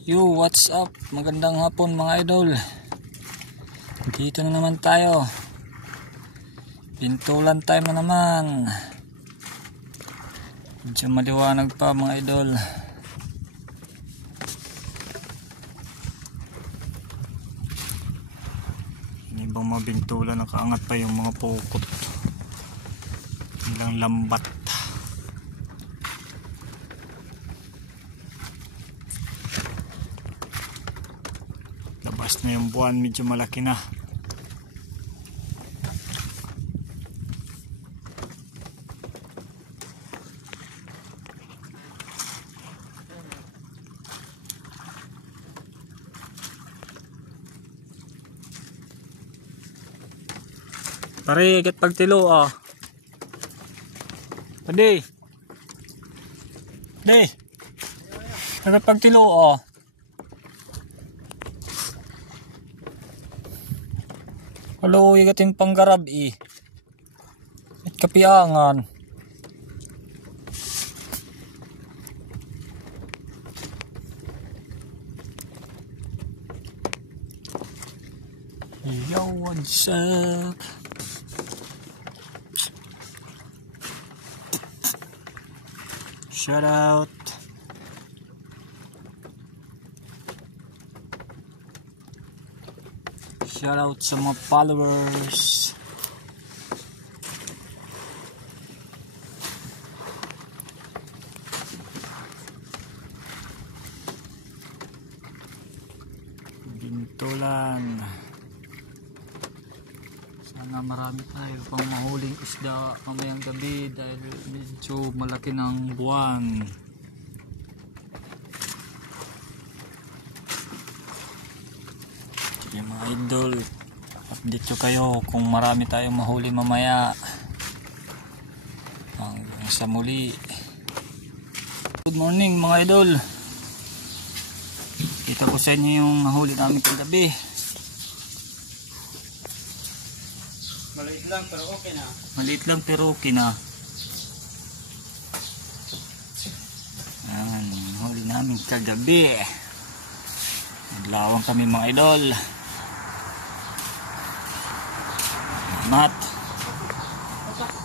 Yo, what's up? Magandang hapon mga idol. Dito na naman tayo. Pintulan time na naman. Medyo maliwanag pa mga idol. Yung ibang mga bintulan, nakaangat pa yung mga pukot. Ilang lambat. Labas na yung buwan, medyo malaki na. Pare, ikat pagtilo ah. Pwede. Pwede. Ikat pagtilo ah. Halo, ikatin panggarab eh. At kapiangan. Yo, what's up? Shout out. Shout out sa mga followers. Bintulan. Sana marami tayo pang mahuling isda mamayang gabi dahil medyo malaki ng buwan. Sige mga idol, update ko kayo kung marami tayong mahuli mamaya. Hanggang sa muli. Good morning mga idol. Kita ko sa inyo yung nahuli namin kagabi. Maliit lang pero okay na. Maliit lang pero okay na. Ayan, huli namin kagabi. Naglawang kami mga idol. Mat.